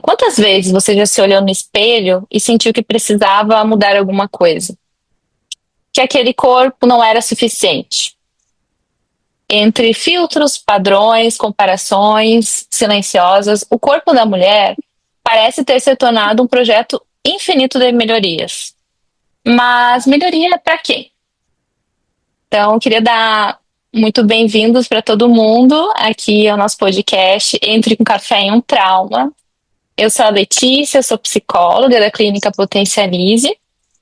Quantas vezes você já se olhou no espelho e sentiu que precisava mudar alguma coisa? Que aquele corpo não era suficiente? Entre filtros, padrões, comparações silenciosas, o corpo da mulher parece ter se tornado um projeto infinito de melhorias. Mas melhoria para quem? Então, eu queria dar muito bem-vindos para todo mundo aqui ao nosso podcast Entre com Café em um Trauma. Eu sou a Letícia, sou psicóloga da Clínica Potencialize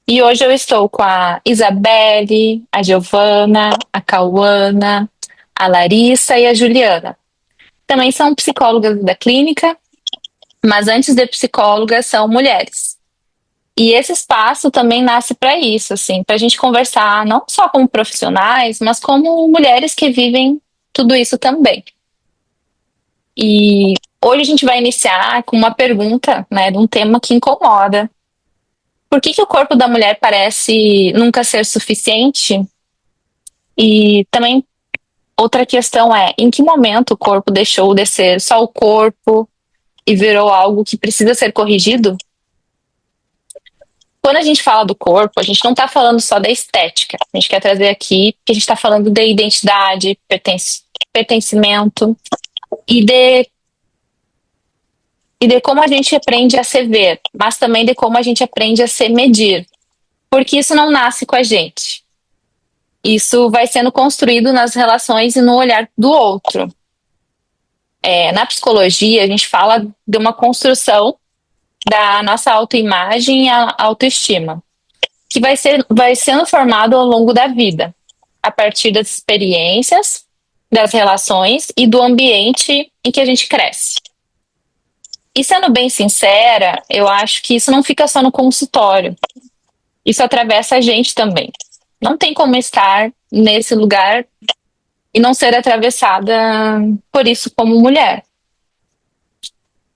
e hoje eu estou com a Isabelle, a Giovana, a Cauana, a Larissa e a Juliana. Também são psicólogas da clínica, mas antes de psicólogas são mulheres. E esse espaço também nasce para isso, assim, para a gente conversar não só como profissionais, mas como mulheres que vivem tudo isso também. E hoje a gente vai iniciar com uma pergunta, né, de um tema que incomoda. Por que o corpo da mulher parece nunca ser suficiente? E também outra questão é, em que momento o corpo deixou de ser só o corpo e virou algo que precisa ser corrigido? Quando a gente fala do corpo, a gente não está falando só da estética. A gente quer trazer aqui que a gente está falando de identidade, pertencimento e de como a gente aprende a se ver, mas também de como a gente aprende a se medir. Porque isso não nasce com a gente. Isso vai sendo construído nas relações e no olhar do outro. Na psicologia, a gente fala de uma construção da nossa autoimagem e a autoestima, que vai sendo formado ao longo da vida, a partir das experiências, das relações e do ambiente em que a gente cresce. E sendo bem sincera, eu acho que isso não fica só no consultório. Isso atravessa a gente também. Não tem como estar nesse lugar e não ser atravessada por isso como mulher.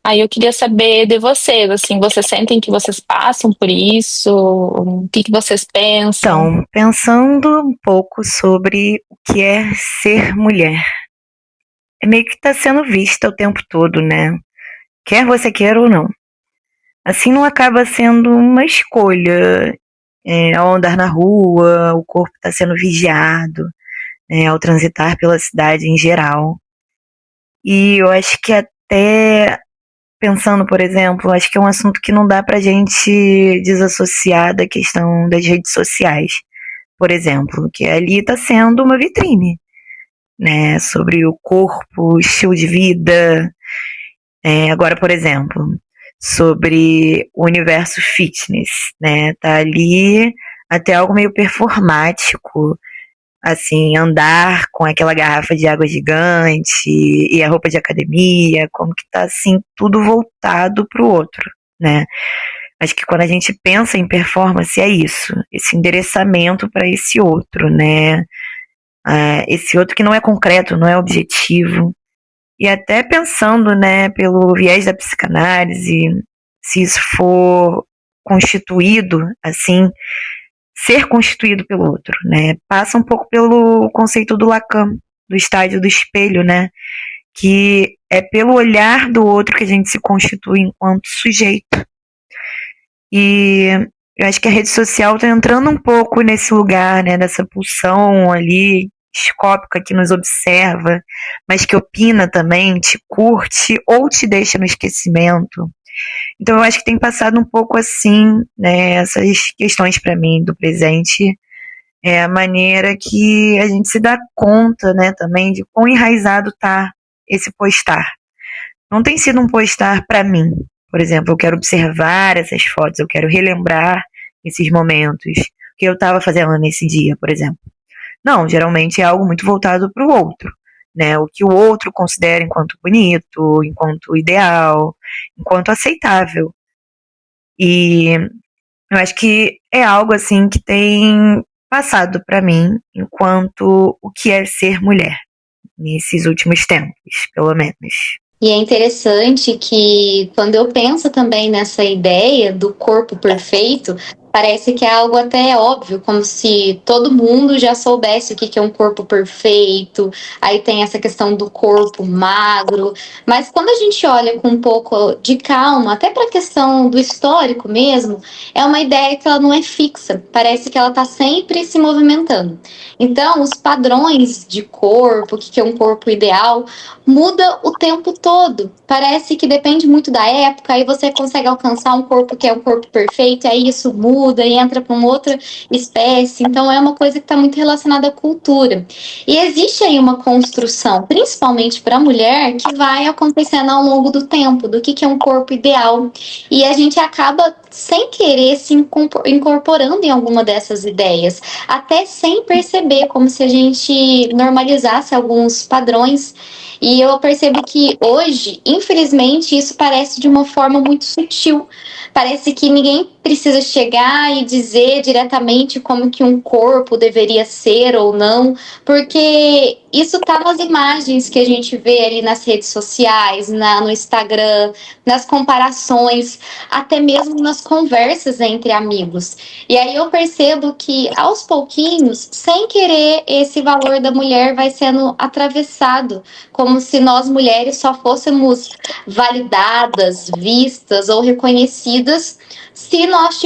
Aí eu queria saber de vocês, assim, vocês sentem que vocês passam por isso? O que vocês pensam? Então, pensando um pouco sobre o que é ser mulher, é meio que está sendo vista o tempo todo, né? Quer você queira ou não. Assim não acaba sendo uma escolha. Ao andar na rua, o corpo está sendo vigiado, ao transitar pela cidade em geral. E eu acho que até pensando, por exemplo, acho que é um assunto que não dá pra gente desassociar da questão das redes sociais, por exemplo, que ali está sendo uma vitrine, né, sobre o corpo, o estilo de vida. Agora, por exemplo, sobre o universo fitness, né, tá ali até algo meio performático, assim, andar com aquela garrafa de água gigante e a roupa de academia, como que tá assim, tudo voltado pro outro, né? Acho que quando a gente pensa em performance é isso, esse endereçamento para esse outro, né? Esse outro que não é concreto, não é objetivo. E até pensando, né, pelo viés da psicanálise, se isso for constituído, assim, ser constituído pelo outro, né? Passa um pouco pelo conceito do Lacan, do estádio do espelho, né? Que é pelo olhar do outro que a gente se constitui enquanto sujeito. E eu acho que a rede social está entrando um pouco nesse lugar, né? Dessa pulsão ali escópica que nos observa, mas que opina também, te curte ou te deixa no esquecimento. Então eu acho que tem passado um pouco assim, né, essas questões para mim do presente, é a maneira que a gente se dá conta, né, também de quão enraizado tá esse postar. Não tem sido um postar para mim, por exemplo, eu quero observar essas fotos, eu quero relembrar esses momentos, o que eu estava fazendo nesse dia, por exemplo. Não, geralmente é algo muito voltado para o outro, né? O que o outro considera enquanto bonito, enquanto ideal, enquanto aceitável. E eu acho que é algo assim que tem passado para mim enquanto o que é ser mulher nesses últimos tempos, pelo menos. E é interessante que quando eu penso também nessa ideia do corpo perfeito, Parece que é algo até óbvio, como se todo mundo já soubesse o que é um corpo perfeito. Aí tem essa questão do corpo magro. Mas quando a gente olha com um pouco de calma, até para a questão do histórico mesmo, é uma ideia que ela não é fixa. Parece que ela está sempre se movimentando. Então, os padrões de corpo, o que é um corpo ideal, muda o tempo todo. Parece que depende muito da época, aí você consegue alcançar um corpo que é um corpo perfeito, aí isso muda e entra para uma outra espécie. Então é uma coisa que está muito relacionada à cultura. E existe aí uma construção, principalmente para a mulher, que vai acontecendo ao longo do tempo, do que é um corpo ideal. E a gente acaba sem querer se incorporando em alguma dessas ideias, até sem perceber, como se a gente normalizasse alguns padrões. E eu percebo que hoje, infelizmente, isso parece de uma forma muito sutil. Parece que ninguém precisa chegar e dizer diretamente como que um corpo deveria ser ou não, porque isso tá nas imagens que a gente vê ali nas redes sociais, no Instagram, nas comparações, até mesmo nas conversas entre amigos. E aí eu percebo que, aos pouquinhos, sem querer, esse valor da mulher vai sendo atravessado, como se nós mulheres só fôssemos validadas, vistas ou reconhecidas se nós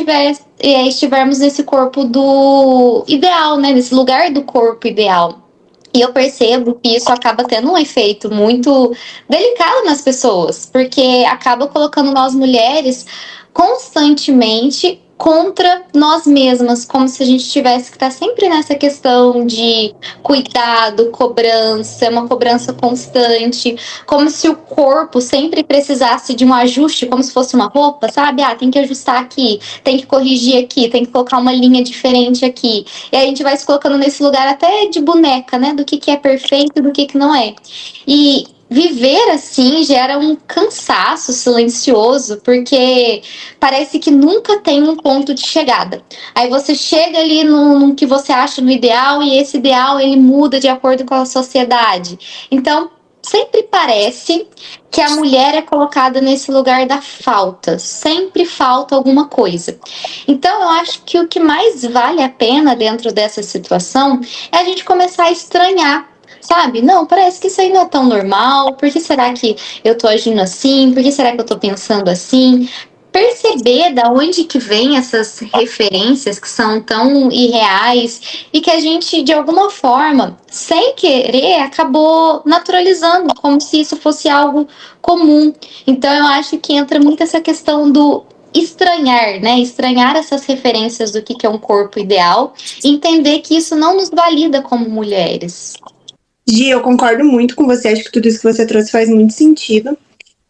estivermos nesse corpo do ideal, né? Nesse lugar do corpo ideal. E eu percebo que isso acaba tendo um efeito muito delicado nas pessoas, porque acaba colocando nós mulheres constantemente contra nós mesmas, como se a gente tivesse que estar sempre nessa questão de cuidado, cobrança, uma cobrança constante, como se o corpo sempre precisasse de um ajuste, como se fosse uma roupa, sabe? Ah, tem que ajustar aqui, tem que corrigir aqui, tem que colocar uma linha diferente aqui. E aí a gente vai se colocando nesse lugar até de boneca, né? Do que é perfeito e do que não é. E viver assim gera um cansaço silencioso, porque parece que nunca tem um ponto de chegada. Aí você chega ali no que você acha no ideal, e esse ideal ele muda de acordo com a sociedade. Então, sempre parece que a mulher é colocada nesse lugar da falta. Sempre falta alguma coisa. Então, eu acho que o que mais vale a pena dentro dessa situação é a gente começar a estranhar. Sabe? Não, parece que isso aí não é tão normal. Por que será que eu tô agindo assim? Por que será que eu tô pensando assim? Perceber da onde que vem essas referências que são tão irreais e que a gente, de alguma forma, sem querer, acabou naturalizando, como se isso fosse algo comum. Então, eu acho que entra muito essa questão do estranhar, né? Estranhar essas referências do que é um corpo ideal e entender que isso não nos valida como mulheres. Gi, eu concordo muito com você, acho que tudo isso que você trouxe faz muito sentido.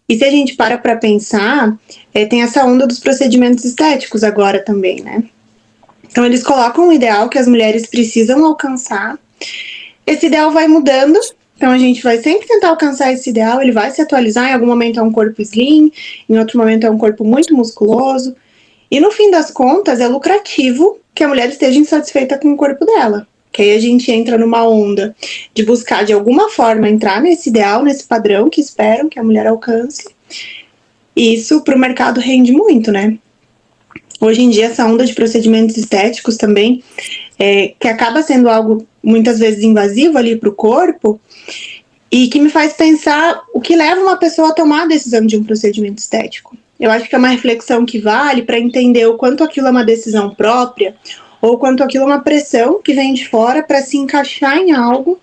E se a gente para pensar, tem essa onda dos procedimentos estéticos agora também, né? Então eles colocam um ideal que as mulheres precisam alcançar. Esse ideal vai mudando, então a gente vai sempre tentar alcançar esse ideal, ele vai se atualizar, em algum momento é um corpo slim, em outro momento é um corpo muito musculoso. E no fim das contas é lucrativo que a mulher esteja insatisfeita com o corpo dela. Que aí a gente entra numa onda de buscar, de alguma forma, entrar nesse ideal, nesse padrão que esperam que a mulher alcance. E isso para o mercado rende muito, né? Hoje em dia, essa onda de procedimentos estéticos também, que acaba sendo algo muitas vezes invasivo ali para o corpo, e que me faz pensar o que leva uma pessoa a tomar a decisão de um procedimento estético. Eu acho que é uma reflexão que vale para entender o quanto aquilo é uma decisão própria, ou quanto aquilo é uma pressão que vem de fora para se encaixar em algo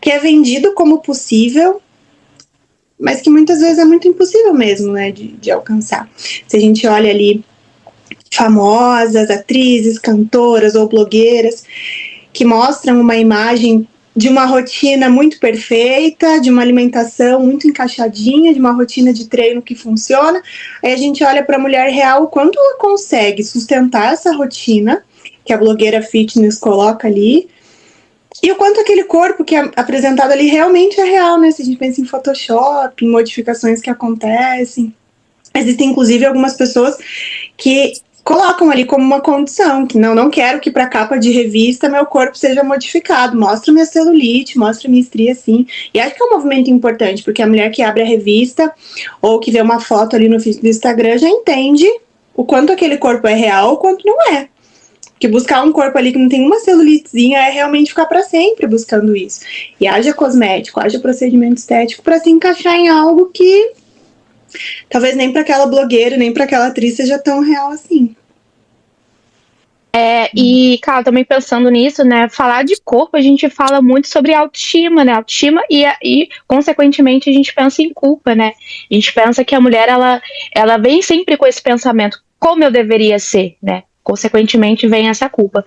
que é vendido como possível, mas que muitas vezes é muito impossível mesmo, né, de alcançar. Se a gente olha ali famosas, atrizes, cantoras ou blogueiras que mostram uma imagem de uma rotina muito perfeita, de uma alimentação muito encaixadinha, de uma rotina de treino que funciona, aí a gente olha para a mulher real, o quanto ela consegue sustentar essa rotina que a blogueira fitness coloca ali, e o quanto aquele corpo que é apresentado ali realmente é real, né? Se a gente pensa em Photoshop, em modificações que acontecem. Existem, inclusive, algumas pessoas que colocam ali como uma condição, que não quero que para capa de revista meu corpo seja modificado, mostra minha celulite, mostra minha estria assim. E acho que é um movimento importante, porque a mulher que abre a revista ou que vê uma foto ali no Instagram já entende o quanto aquele corpo é real ou o quanto não é. Porque buscar um corpo ali que não tem uma celulitezinha é realmente ficar para sempre buscando isso. E haja cosmético, haja procedimento estético para se encaixar em algo que talvez nem para aquela blogueira, nem para aquela atriz seja tão real assim. E, cara, também pensando nisso, né? Falar de corpo, a gente fala muito sobre autoestima, né? Autoestima consequentemente, a gente pensa em culpa, né? A gente pensa que a mulher, ela vem sempre com esse pensamento, como eu deveria ser, né? Consequentemente, vem essa culpa.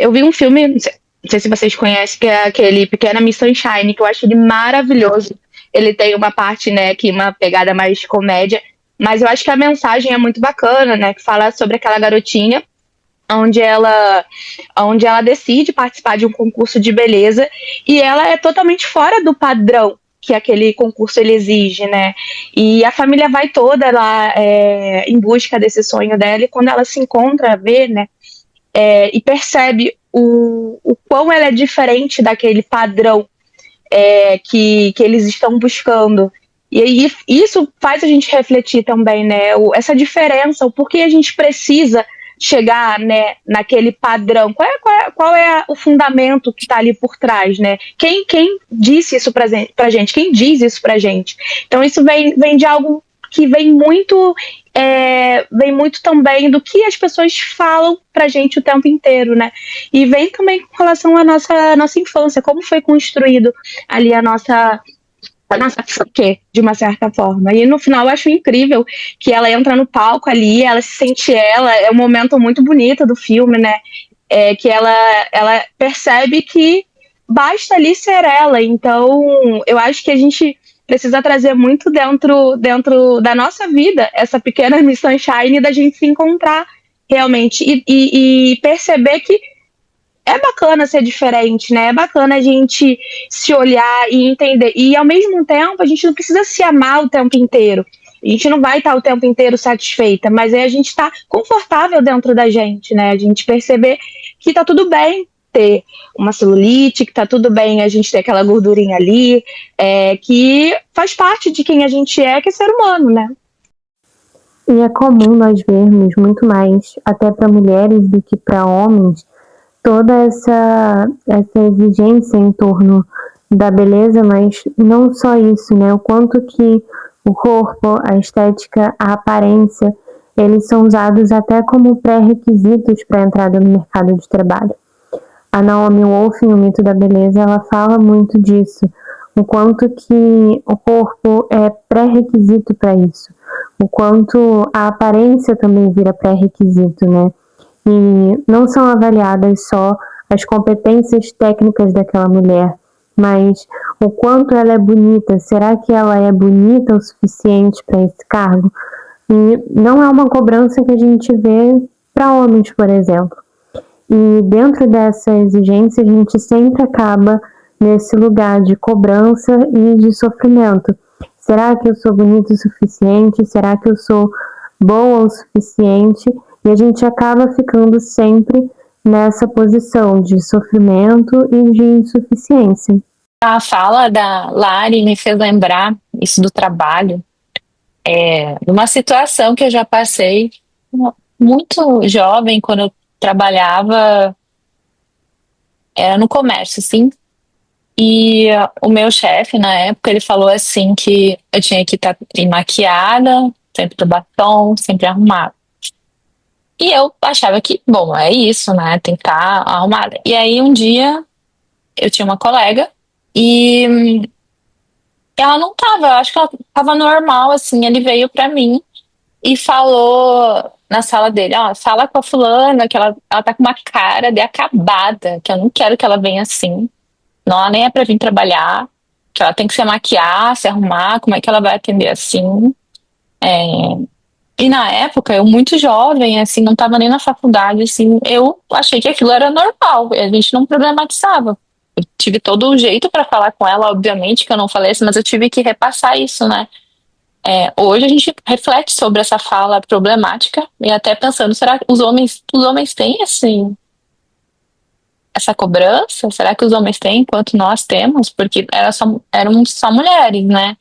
Eu vi um filme, não sei se vocês conhecem, que é aquele Pequena Miss Sunshine, que eu acho ele maravilhoso. Ele tem uma parte, né, que uma pegada mais comédia, mas eu acho que a mensagem é muito bacana, né? Que fala sobre aquela garotinha onde ela decide participar de um concurso de beleza e ela é totalmente fora do padrão que aquele concurso ele exige, né? E a família vai toda lá em busca desse sonho dela e quando ela se encontra, vê, né? E percebe o quão ela é diferente daquele padrão que eles estão buscando. E aí, isso faz a gente refletir também, né? Essa diferença, o porquê a gente precisa chegar, né, naquele padrão. Qual é o fundamento que está ali por trás, né? Quem disse isso pra gente? Quem diz isso pra gente? Então isso vem de algo que vem muito também do que as pessoas falam pra gente o tempo inteiro, né? E vem também com relação à nossa infância, como foi construído ali a nossa psique, de uma certa forma. E no final eu acho incrível que ela entra no palco ali, ela se sente é um momento muito bonito do filme, né? Que ela percebe que basta ali ser ela. Então, eu acho que a gente precisa trazer muito dentro da nossa vida essa pequena Miss Sunshine da gente se encontrar realmente e perceber que é bacana ser diferente, né? É bacana a gente se olhar e entender. E ao mesmo tempo, a gente não precisa se amar o tempo inteiro. A gente não vai estar o tempo inteiro satisfeita, mas aí a gente está confortável dentro da gente, né? A gente perceber que tá tudo bem ter uma celulite, que tá tudo bem a gente ter aquela gordurinha ali, que faz parte de quem a gente que é ser humano, né? E é comum nós vermos muito mais, até para mulheres do que para homens, toda essa exigência em torno da beleza, mas não só isso, né? O quanto que o corpo, a estética, a aparência, eles são usados até como pré-requisitos para a entrada no mercado de trabalho. A Naomi Wolf, em O Mito da Beleza, ela fala muito disso, o quanto que o corpo é pré-requisito para isso, o quanto a aparência também vira pré-requisito, né? E não são avaliadas só as competências técnicas daquela mulher, mas o quanto ela é bonita. Será que ela é bonita o suficiente para esse cargo? E não é uma cobrança que a gente vê para homens, por exemplo. E dentro dessa exigência, a gente sempre acaba nesse lugar de cobrança e de sofrimento. Será que eu sou bonita o suficiente? Será que eu sou boa o suficiente? E a gente acaba ficando sempre nessa posição de sofrimento e de insuficiência. A fala da Lari me fez lembrar isso do trabalho, de uma situação que eu já passei muito jovem, quando eu trabalhava, era no comércio, sim. E o meu chefe, na época, ele falou assim que eu tinha que estar maquiada, sempre do batom, sempre arrumada. E eu achava que, bom, é isso, né? Tem que estar arrumada. E aí um dia eu tinha uma colega e ela não tava, eu acho que ela tava normal, assim. Ele veio pra mim e falou na sala dele: ó, fala com a fulana que ela tá com uma cara de acabada, que eu não quero que ela venha assim. Não, ela nem é pra vir trabalhar, que ela tem que se maquiar, se arrumar, como é que ela vai atender assim? E na época, eu muito jovem, assim, não tava nem na faculdade, assim, eu achei que aquilo era normal, e a gente não problematizava. Eu tive todo o jeito pra falar com ela, obviamente que eu não falei isso, mas eu tive que repassar isso, né? Hoje a gente reflete sobre essa fala problemática, e até pensando, será que os homens têm, assim, essa cobrança? Será que os homens têm enquanto nós temos? Porque eram só mulheres, né?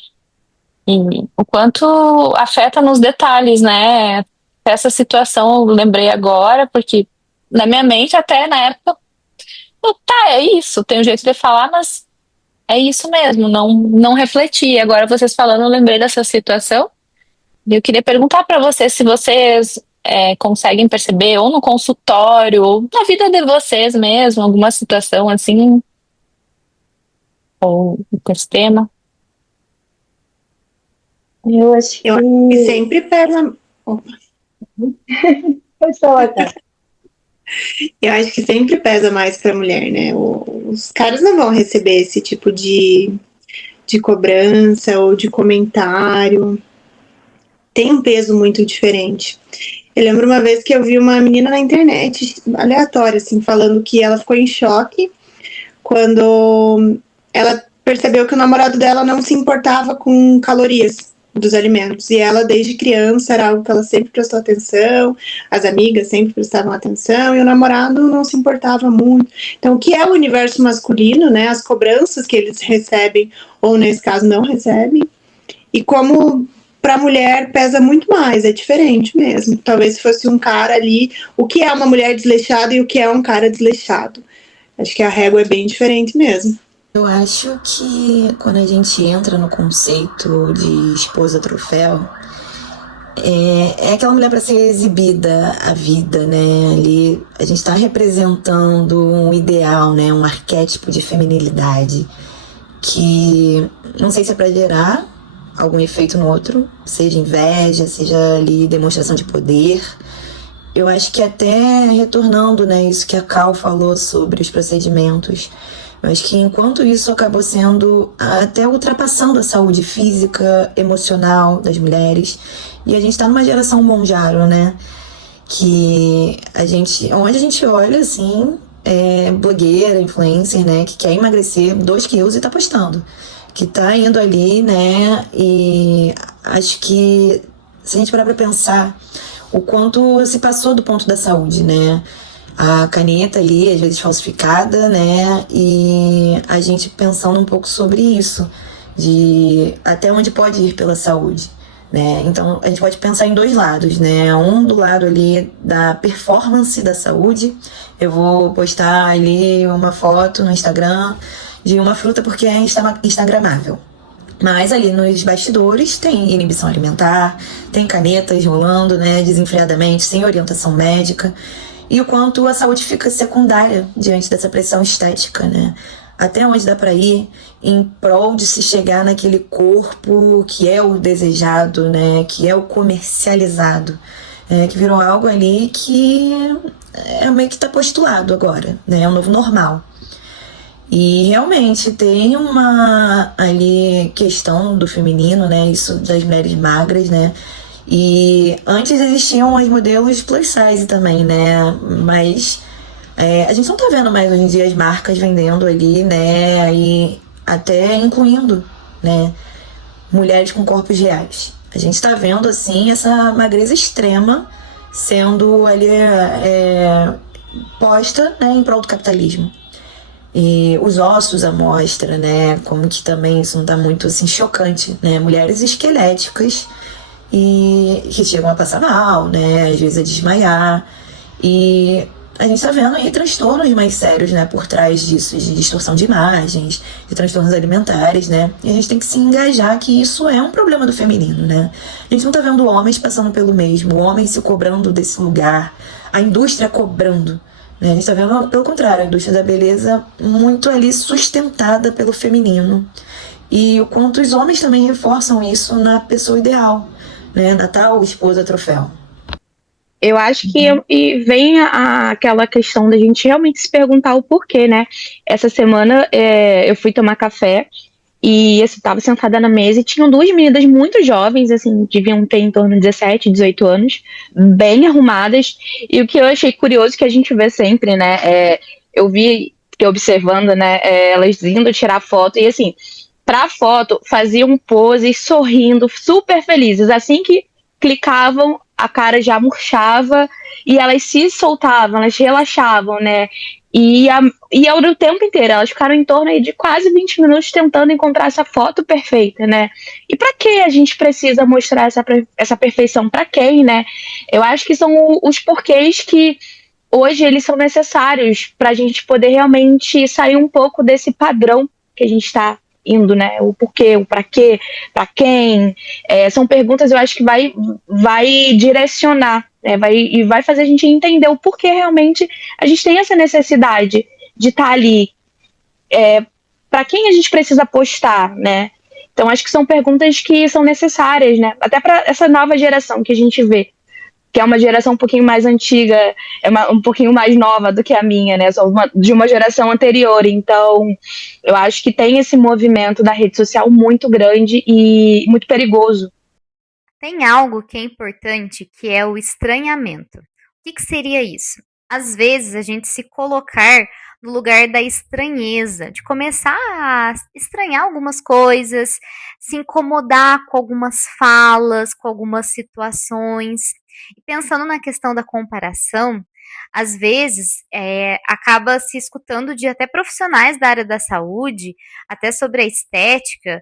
E o quanto afeta nos detalhes, né? Essa situação eu lembrei agora, porque na minha mente, até na época, tá, é isso, tem um jeito de falar, mas é isso mesmo, não refleti. Agora vocês falando, eu lembrei dessa situação. E eu queria perguntar para vocês se vocês conseguem perceber, ou no consultório, ou na vida de vocês mesmo, alguma situação assim, ou com esse tema. Eu acho que sempre pesa. Opa. Pode falar, cara. Eu acho que sempre pesa mais para a mulher, né? Os caras não vão receber esse tipo de cobrança ou de comentário. Tem um peso muito diferente. Eu lembro uma vez que eu vi uma menina na internet, aleatória, assim, falando que ela ficou em choque quando ela percebeu que o namorado dela não se importava com calorias dos alimentos. E ela, desde criança, era algo que ela sempre prestou atenção, as amigas sempre prestavam atenção, e o namorado não se importava muito. Então, o que é o universo masculino, né? As cobranças que eles recebem, ou nesse caso não recebem, e como para a mulher pesa muito mais, é diferente mesmo. Talvez se fosse um cara ali, o que é uma mulher desleixada e o que é um cara desleixado. Acho que a régua é bem diferente mesmo. Eu acho que quando a gente entra no conceito de esposa troféu, é aquela mulher para ser exibida à vida, né? Ali a gente está representando um ideal, né? Um arquétipo de feminilidade que não sei se é para gerar algum efeito no outro, seja inveja, seja ali demonstração de poder. Eu acho que até retornando, né, isso que a Cal falou sobre os procedimentos, eu acho que enquanto isso acabou sendo até ultrapassando a saúde física, emocional das mulheres, e a gente tá numa geração monjaro, né, que onde a gente olha, assim, blogueira, influencer, né, que quer emagrecer 2 quilos e tá postando, que tá indo ali, né, e acho que se a gente parar pra pensar o quanto se passou do ponto da saúde, né, a caneta ali, às vezes falsificada, né? E a gente pensando um pouco sobre isso, de até onde pode ir pela saúde, né? Então, a gente pode pensar em 2 lados, né? Um do lado ali da performance da saúde. Eu vou postar ali uma foto no Instagram de uma fruta porque é instagramável. Mas ali nos bastidores tem inibição alimentar, tem canetas rolando, né? Desenfreadamente, sem orientação médica. E o quanto a saúde fica secundária diante dessa pressão estética, né? Até onde dá para ir em prol de se chegar naquele corpo que é o desejado, né? Que é o comercializado, que virou algo ali que meio que está postulado agora, né? É o novo normal. E realmente tem uma ali questão do feminino, né? Isso das mulheres magras, né? E antes existiam os modelos plus size também, né? Mas a gente não tá vendo mais hoje em dia as marcas vendendo ali, né? E até incluindo, né? Mulheres com corpos reais. A gente tá vendo, assim, essa magreza extrema sendo ali posta, né, em prol do capitalismo. E os ossos à mostra, né? Como que também isso não tá muito, assim, chocante, né? Mulheres esqueléticas e que chegam a passar mal, né, às vezes a desmaiar, e a gente tá vendo aí transtornos mais sérios, né, por trás disso, de distorção de imagens, de transtornos alimentares, né, e a gente tem que se engajar que isso é um problema do feminino, né, a gente não tá vendo homens passando pelo mesmo, homens se cobrando desse lugar, a indústria cobrando, né, a gente tá vendo, pelo contrário, a indústria da beleza muito ali sustentada pelo feminino, e o quanto os homens também reforçam isso na pessoa ideal, né, na tal esposa troféu. Eu acho que vem aquela questão da gente realmente se perguntar o porquê, né? Essa semana eu fui tomar café e eu estava sentada na mesa e tinham 2 meninas muito jovens, assim, deviam ter em torno de 17, 18 anos, bem arrumadas. E o que eu achei curioso que a gente vê sempre, né? Eu vi, fiquei observando, né? Elas indo tirar foto e assim, pra foto, faziam poses sorrindo, super felizes. Assim que clicavam, a cara já murchava e elas se soltavam, elas relaxavam, né? E era o tempo inteiro, elas ficaram em torno aí de quase 20 minutos tentando encontrar essa foto perfeita, né? E pra que a gente precisa mostrar essa perfeição? Pra quem, né? Eu acho que são os porquês que hoje eles são necessários para a gente poder realmente sair um pouco desse padrão que a gente está indo, né? O porquê, o para quê, para quem. São perguntas, eu acho que vai direcionar, né? Vai fazer a gente entender o porquê realmente a gente tem essa necessidade de estar ali. Para quem a gente precisa apostar, né? Então, acho que são perguntas que são necessárias, né? Até para essa nova geração que a gente vê, que é uma geração um pouquinho mais antiga, um pouquinho mais nova do que a minha, né? Sou de uma geração anterior. Então, eu acho que tem esse movimento da rede social muito grande e muito perigoso. Tem algo que é importante, que é o estranhamento. O que seria isso? Às vezes, a gente se colocar no lugar da estranheza, de começar a estranhar algumas coisas, se incomodar com algumas falas, com algumas situações. E pensando na questão da comparação, às vezes acaba se escutando de até profissionais da área da saúde, até sobre a estética,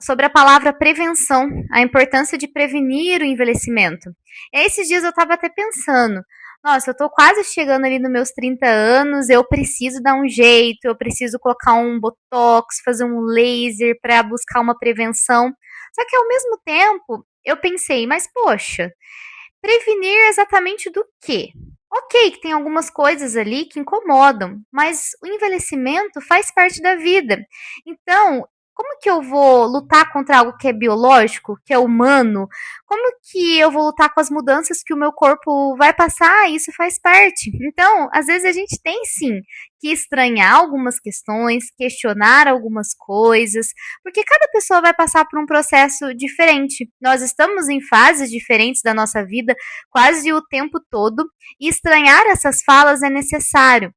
sobre a palavra prevenção, a importância de prevenir o envelhecimento. E esses dias eu estava até pensando, nossa, eu tô quase chegando ali nos meus 30 anos, eu preciso dar um jeito, eu preciso colocar um botox, fazer um laser para buscar uma prevenção. Só que ao mesmo tempo, eu pensei, mas poxa, prevenir exatamente do quê? Ok, que tem algumas coisas ali que incomodam, mas o envelhecimento faz parte da vida. Então, como que eu vou lutar contra algo que é biológico, que é humano? Como que eu vou lutar com as mudanças que o meu corpo vai passar? Isso faz parte. Então, às vezes a gente tem sim que estranhar algumas questões, questionar algumas coisas, porque cada pessoa vai passar por um processo diferente. Nós estamos em fases diferentes da nossa vida quase o tempo todo, e estranhar essas falas é necessário.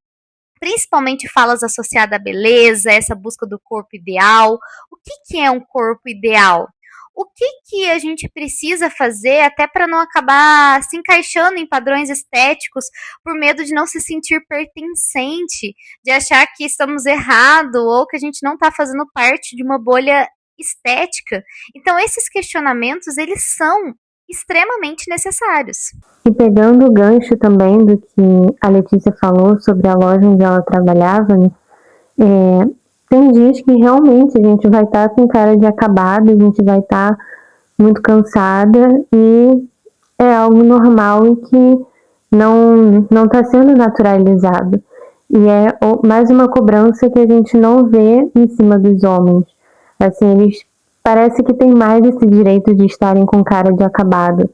Principalmente falas associadas à beleza, essa busca do corpo ideal. O que é um corpo ideal? O que a gente precisa fazer até para não acabar se encaixando em padrões estéticos por medo de não se sentir pertencente, de achar que estamos errado ou que a gente não está fazendo parte de uma bolha estética. Então, esses questionamentos, eles são extremamente necessários. E pegando o gancho também do que a Letícia falou sobre a loja onde ela trabalhava, né? Tem dias que realmente a gente vai estar com cara de acabado, a gente vai estar muito cansada e é algo normal e que não está sendo naturalizado. E é mais uma cobrança que a gente não vê em cima dos homens. Assim, eles parece que têm mais esse direito de estarem com cara de acabado.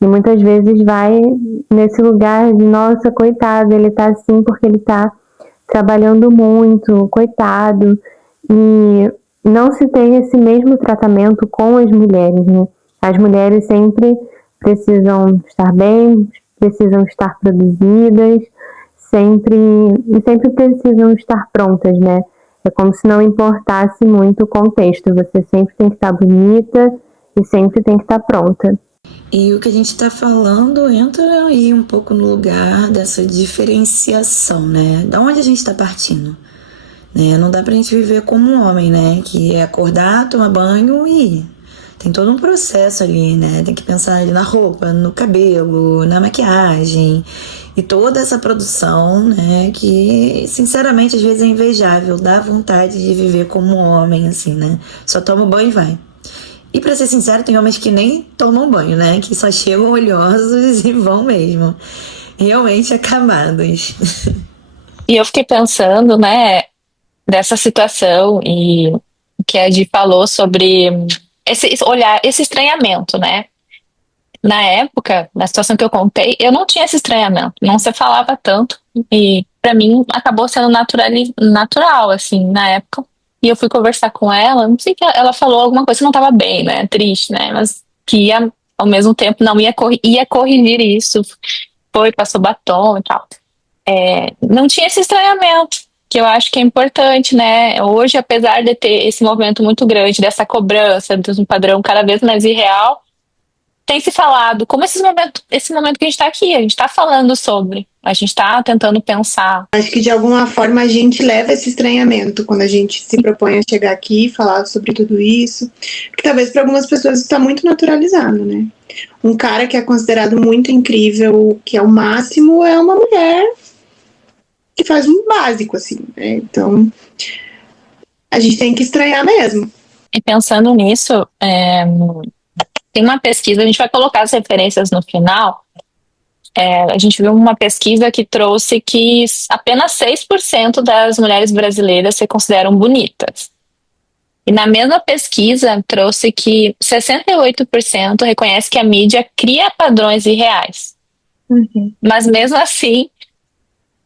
E muitas vezes vai nesse lugar de, nossa, coitado, ele tá assim porque ele tá trabalhando muito, coitado. E não se tem esse mesmo tratamento com as mulheres, né? As mulheres sempre precisam estar bem, precisam estar produzidas, sempre precisam estar prontas, né? É como se não importasse muito o contexto. Você sempre tem que estar bonita e sempre tem que estar pronta. E o que a gente está falando entra aí um pouco no lugar dessa diferenciação, né? Da onde a gente está partindo, né? Não dá pra gente viver como um homem, né? Que é acordar, tomar banho e ir. Tem todo um processo ali, né? Tem que pensar ali na roupa, no cabelo, na maquiagem e toda essa produção, né? Que, sinceramente, às vezes é invejável. Dá vontade de viver como um homem, assim, né? Só toma banho e vai. E pra ser sincero, tem homens que nem tomam banho, né? Que só chegam oleosos e vão mesmo. Realmente acabados. E eu fiquei pensando, né, dessa situação e que a Di falou sobre esse estranhamento, né? Na época, na situação que eu contei, eu não tinha esse estranhamento, não se falava tanto. E pra mim acabou sendo natural, assim, na época. E eu fui conversar com ela, não sei que ela falou alguma coisa que não estava bem, né? Triste, né? Mas que ia, ao mesmo tempo, não ia corrigir isso. Passou batom e tal. Não tinha esse estranhamento, que eu acho que é importante, né? Hoje, apesar de ter esse movimento muito grande, dessa cobrança, de um padrão cada vez mais irreal, tem se falado, como esse momento que a gente está aqui, a gente está falando sobre, a gente está tentando pensar. Acho que de alguma forma a gente leva esse estranhamento quando a gente se propõe a chegar aqui e falar sobre tudo isso, porque talvez para algumas pessoas está muito naturalizado, né? Um cara que é considerado muito incrível, que é o máximo, é uma mulher que faz um básico, assim, né? Então, a gente tem que estranhar mesmo. E pensando nisso, tem uma pesquisa, a gente vai colocar as referências no final. A gente viu uma pesquisa que trouxe que apenas 6% das mulheres brasileiras se consideram bonitas. E na mesma pesquisa trouxe que 68% reconhece que a mídia cria padrões irreais. Uhum. Mas mesmo assim,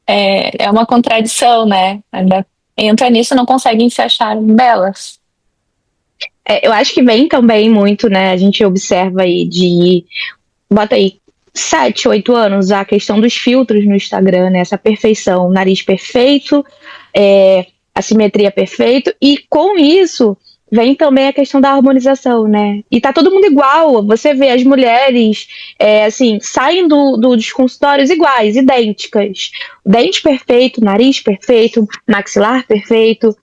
é uma contradição, né? Ainda entra nisso e não conseguem se achar belas. Eu acho que vem também muito, né? A gente observa aí bota aí, 7, 8 anos, a questão dos filtros no Instagram, né? Essa perfeição, nariz perfeito, a simetria perfeito, e com isso vem também a questão da harmonização, né? E tá todo mundo igual, você vê as mulheres, assim, saem dos consultórios iguais, idênticas. Dente perfeito, nariz perfeito, maxilar perfeito.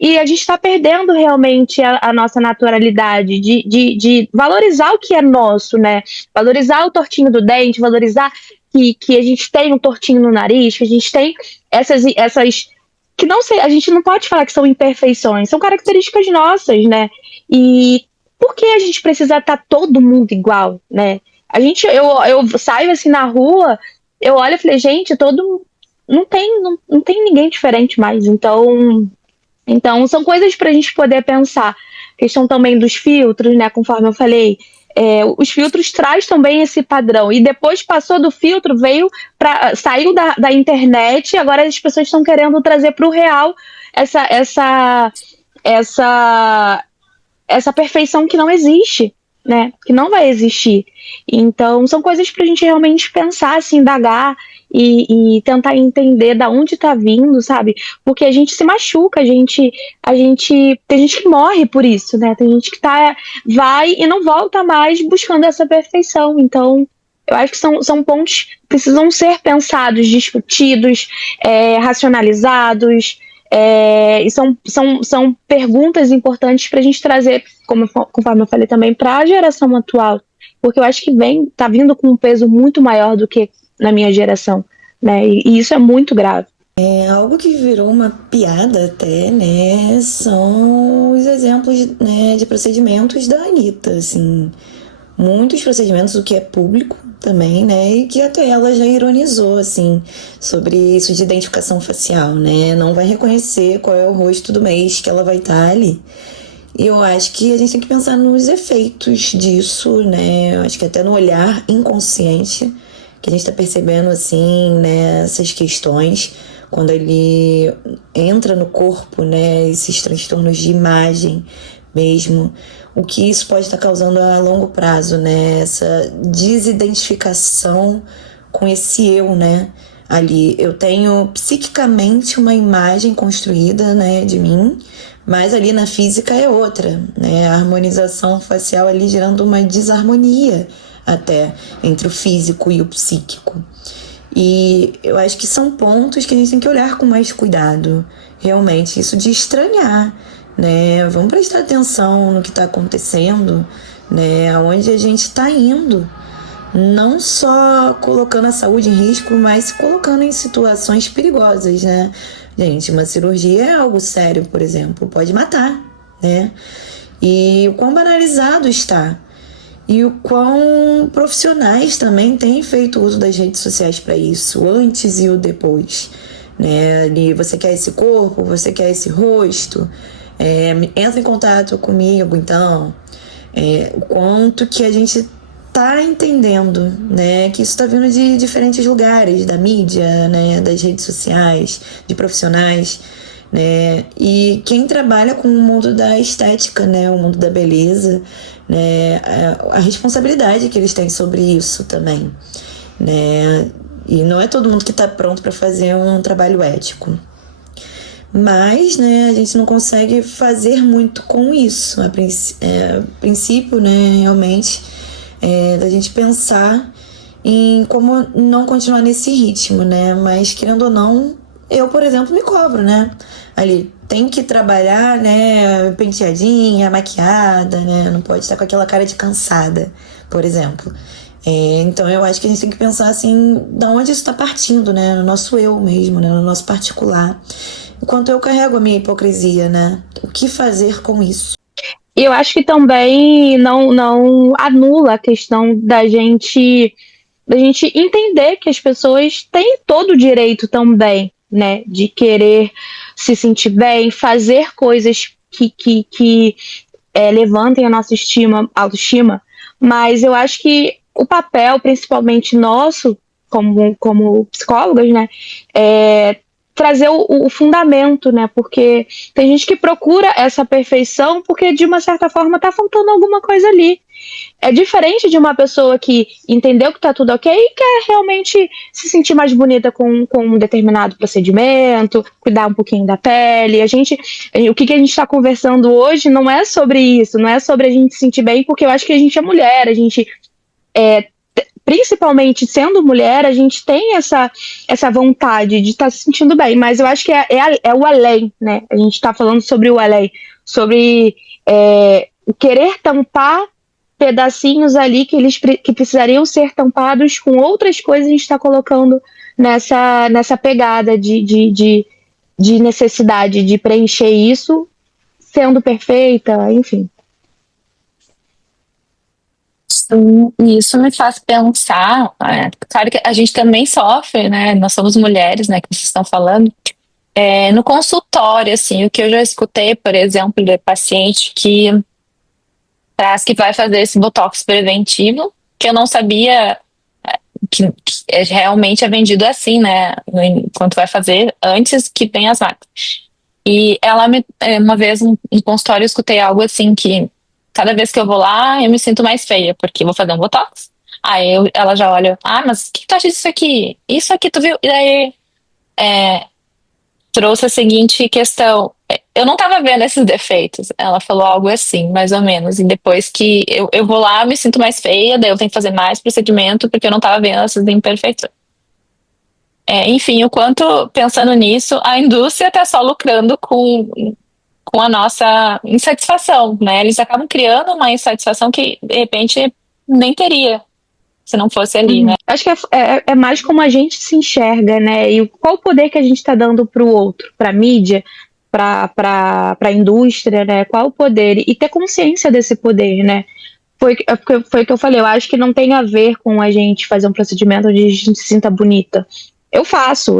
E a gente está perdendo realmente a nossa naturalidade de valorizar o que é nosso, né? Valorizar o tortinho do dente, valorizar que a gente tem um tortinho no nariz, que a gente tem essas que não sei, a gente não pode falar que são imperfeições, são características nossas, né? E por que a gente precisa estar todo mundo igual, né? Eu saio assim na rua, eu olho e falei, gente, não tem ninguém diferente mais, então, são coisas para a gente poder pensar. A questão também dos filtros, né? Conforme eu falei, os filtros traz também esse padrão. E depois passou do filtro, saiu da internet, e agora as pessoas estão querendo trazer para o real essa perfeição que não existe, né? Que não vai existir. Então, são coisas para a gente realmente pensar, se indagar e tentar entender da onde está vindo, sabe? Porque a gente se machuca, tem gente que morre por isso, né? Tem gente que vai e não volta mais buscando essa perfeição. Então, eu acho que são pontos que precisam ser pensados, discutidos, racionalizados. E são perguntas importantes para a gente trazer, conforme eu falei também, para a geração atual, porque eu acho que tá vindo com um peso muito maior do que na minha geração, né? E isso é muito grave. Algo que virou uma piada até, né, são os exemplos, né, de procedimentos da Anitta, assim, muitos procedimentos, o que é público também, né, e que até ela já ironizou, assim, sobre isso de identificação facial, né, não vai reconhecer qual é o rosto do mês que ela vai estar ali. E eu acho que a gente tem que pensar nos efeitos disso, né, eu acho que até no olhar inconsciente que a gente está percebendo, assim, né, essas questões, quando ele entra no corpo, né, esses transtornos de imagem mesmo, o que isso pode estar causando a longo prazo, né, essa desidentificação com esse eu, né, ali. Eu tenho psiquicamente uma imagem construída, né, de mim, mas ali na física é outra, né, a harmonização facial ali gerando uma desarmonia até entre o físico e o psíquico. E eu acho que são pontos que a gente tem que olhar com mais cuidado, realmente, isso de estranhar, né? Vamos prestar atenção no que está acontecendo, né? Aonde a gente está indo, não só colocando a saúde em risco, mas se colocando em situações perigosas, né? Gente, uma cirurgia é algo sério, por exemplo, pode matar, né? E o quão banalizado está. E o quão profissionais também têm feito uso das redes sociais para isso, o antes e o depois, né? Ali, você quer esse corpo, você quer esse rosto, entra em contato comigo, então, o quanto que a gente tá entendendo, né? Que isso está vindo de diferentes lugares, da mídia, né? Das redes sociais, de profissionais, né? E quem trabalha com o mundo da estética, né? O mundo da beleza, né, a responsabilidade que eles têm sobre isso também, né, e não é todo mundo que está pronto para fazer um trabalho ético, mas, né, a gente não consegue fazer muito com isso, a princípio, né, realmente, da gente pensar em como não continuar nesse ritmo, né, mas querendo ou não, eu, por exemplo, me cobro, né, ali, tem que trabalhar, né, penteadinha, maquiada, né, não pode estar com aquela cara de cansada, por exemplo. Então eu acho que a gente tem que pensar assim, da onde isso está partindo, né? No nosso eu mesmo, né? No nosso particular. Enquanto eu carrego a minha hipocrisia, né? O que fazer com isso? E eu acho que também não anula a questão da gente entender que as pessoas têm todo o direito também, né, de querer se sentir bem, fazer coisas que levantem a nossa autoestima, mas eu acho que o papel, principalmente nosso, como psicólogas, né, é trazer o fundamento, né, porque tem gente que procura essa perfeição porque, de uma certa forma, tá faltando alguma coisa ali. É diferente de uma pessoa que entendeu que tá tudo ok e quer realmente se sentir mais bonita com um determinado procedimento, cuidar um pouquinho da pele. O que a gente está conversando hoje não é sobre isso, não é sobre a gente se sentir bem, porque eu acho que a gente é mulher, a gente principalmente sendo mulher, a gente tem essa vontade de estar se sentindo bem, mas eu acho que é o além, né? A gente está falando sobre o além, sobre querer tampar pedacinhos ali que precisariam ser tampados com outras coisas. A gente está colocando nessa pegada de necessidade de preencher isso, sendo perfeita, enfim. E isso me faz pensar, claro que a gente também sofre, né? Nós somos mulheres, né? Que vocês estão falando. No consultório, assim, o que eu já escutei, por exemplo, de paciente que traz que vai fazer esse botox preventivo, que eu não sabia que realmente é vendido assim, né? Enquanto vai fazer, antes que tenha as marcas. E uma vez no consultório eu escutei algo assim que cada vez que eu vou lá eu me sinto mais feia, porque eu vou fazer um botox. Aí ela já olha, mas o que tu acha disso aqui? Isso aqui, tu viu? E daí trouxe a seguinte questão. Eu não tava vendo esses defeitos. Ela falou algo assim, mais ou menos. E depois que eu vou lá, eu me sinto mais feia, daí eu tenho que fazer mais procedimento, porque eu não tava vendo essas imperfeições. Enfim, o quanto, pensando nisso, a indústria está só lucrando com a nossa insatisfação, né? Eles acabam criando uma insatisfação que, de repente, nem teria se não fosse ali, né? Acho que é mais como a gente se enxerga, né? E qual o poder que a gente está dando para o outro, para a mídia, para a indústria, né? Qual o poder? E ter consciência desse poder, né? Foi o que eu falei, eu acho que não tem a ver com a gente fazer um procedimento onde a gente se sinta bonita. Eu faço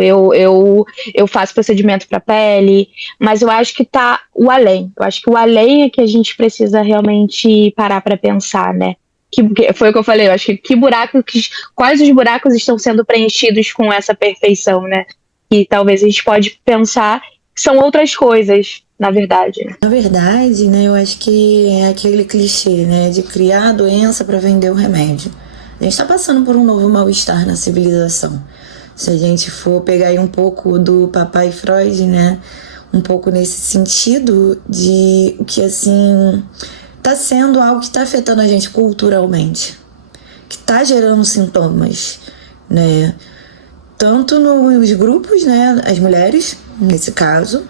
procedimento para pele, mas eu acho que tá o além. Eu acho que o além é que a gente precisa realmente parar para pensar, né? Foi o que eu falei, eu acho que quais os buracos estão sendo preenchidos com essa perfeição, né? E talvez a gente pode pensar que são outras coisas, na verdade. Na verdade, né, eu acho que é aquele clichê, né, de criar a doença para vender o remédio. A gente está passando por um novo mal-estar na civilização. Se a gente for pegar aí um pouco do papai Freud, né, um pouco nesse sentido de o que, assim, tá sendo algo que está afetando a gente culturalmente, que está gerando sintomas, né, tanto nos grupos, né, as mulheres, nesse caso,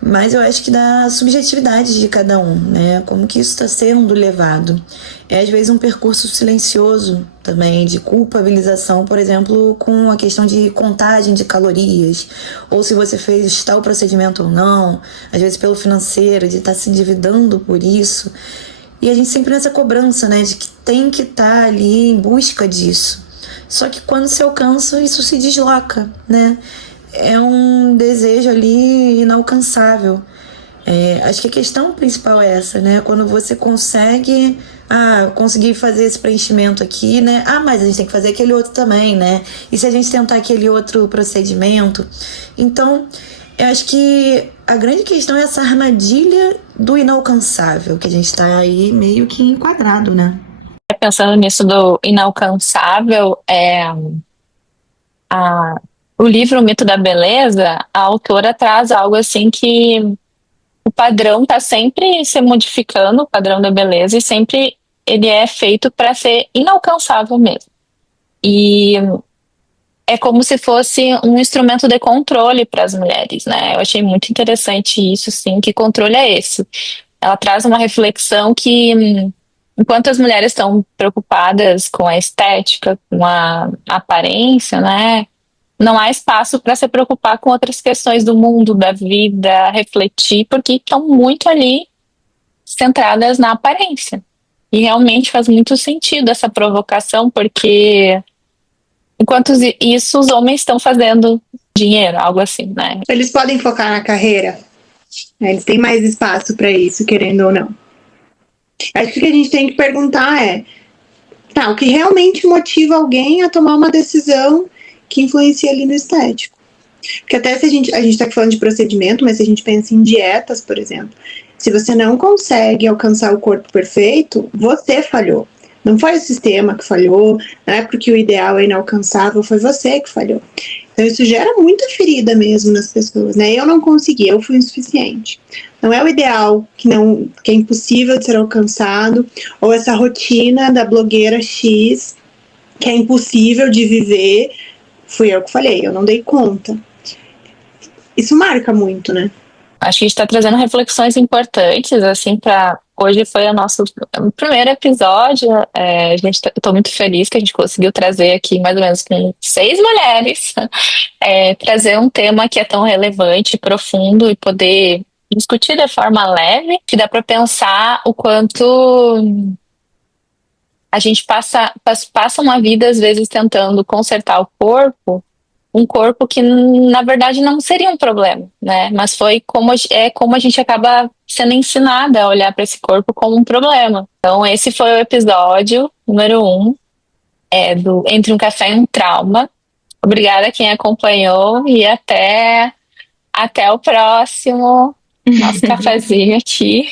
mas eu acho que da subjetividade de cada um, né? Como que isso está sendo levado. Às vezes um percurso silencioso também, de culpabilização, por exemplo, com a questão de contagem de calorias, ou se você fez tal procedimento ou não, às vezes pelo financeiro, de estar se endividando por isso. E a gente sempre nessa cobrança, né? De que tem que estar ali em busca disso. Só que quando se alcança, isso se desloca, né? É um desejo ali inalcançável. Acho que a questão principal é essa, né? Quando você consegue, conseguir fazer esse preenchimento aqui, né? Mas a gente tem que fazer aquele outro também, né? E se a gente tentar aquele outro procedimento? Então, eu acho que a grande questão é essa armadilha do inalcançável, que a gente tá aí meio que enquadrado, né? Pensando nisso do inalcançável, o livro O Mito da Beleza, a autora traz algo assim que o padrão está sempre se modificando, o padrão da beleza, e sempre ele é feito para ser inalcançável mesmo. E é como se fosse um instrumento de controle para as mulheres, né? Eu achei muito interessante isso, sim, que controle é esse? Ela traz uma reflexão que enquanto as mulheres estão preocupadas com a estética, com a aparência, né? Não há espaço para se preocupar com outras questões do mundo, da vida, refletir, porque estão muito ali centradas na aparência. E realmente faz muito sentido essa provocação, porque enquanto isso, os homens estão fazendo dinheiro, algo assim, né? Eles podem focar na carreira, né? Eles têm mais espaço para isso, querendo ou não. Acho que o que a gente tem que perguntar é, tá, o que realmente motiva alguém a tomar uma decisão que influencia ali no estético? Porque até se a gente tá falando de procedimento, mas se a gente pensa em dietas, por exemplo, se você não consegue alcançar o corpo perfeito, você falhou. Não foi o sistema que falhou, não é porque o ideal é inalcançável, foi você que falhou. Então isso gera muita ferida mesmo nas pessoas, né? Eu não consegui, eu fui insuficiente. Não é o ideal que é impossível de ser alcançado, ou essa rotina da blogueira X que é impossível de viver, fui eu que falei, eu não dei conta. Isso marca muito, né? Acho que a gente está trazendo reflexões importantes, assim, para hoje foi o nosso primeiro episódio. Estou muito feliz que a gente conseguiu trazer aqui mais ou menos com 6 mulheres, trazer um tema que é tão relevante, profundo e poder discutir de forma leve, que dá para pensar o quanto a gente passa uma vida às vezes tentando consertar o corpo, um corpo que na verdade não seria um problema, né? Mas foi como a gente acaba sendo ensinada a olhar para esse corpo como um problema. Então esse foi o episódio número 1 do Entre um Café e um Trauma. Obrigada a quem acompanhou e até o próximo nosso cafezinho aqui.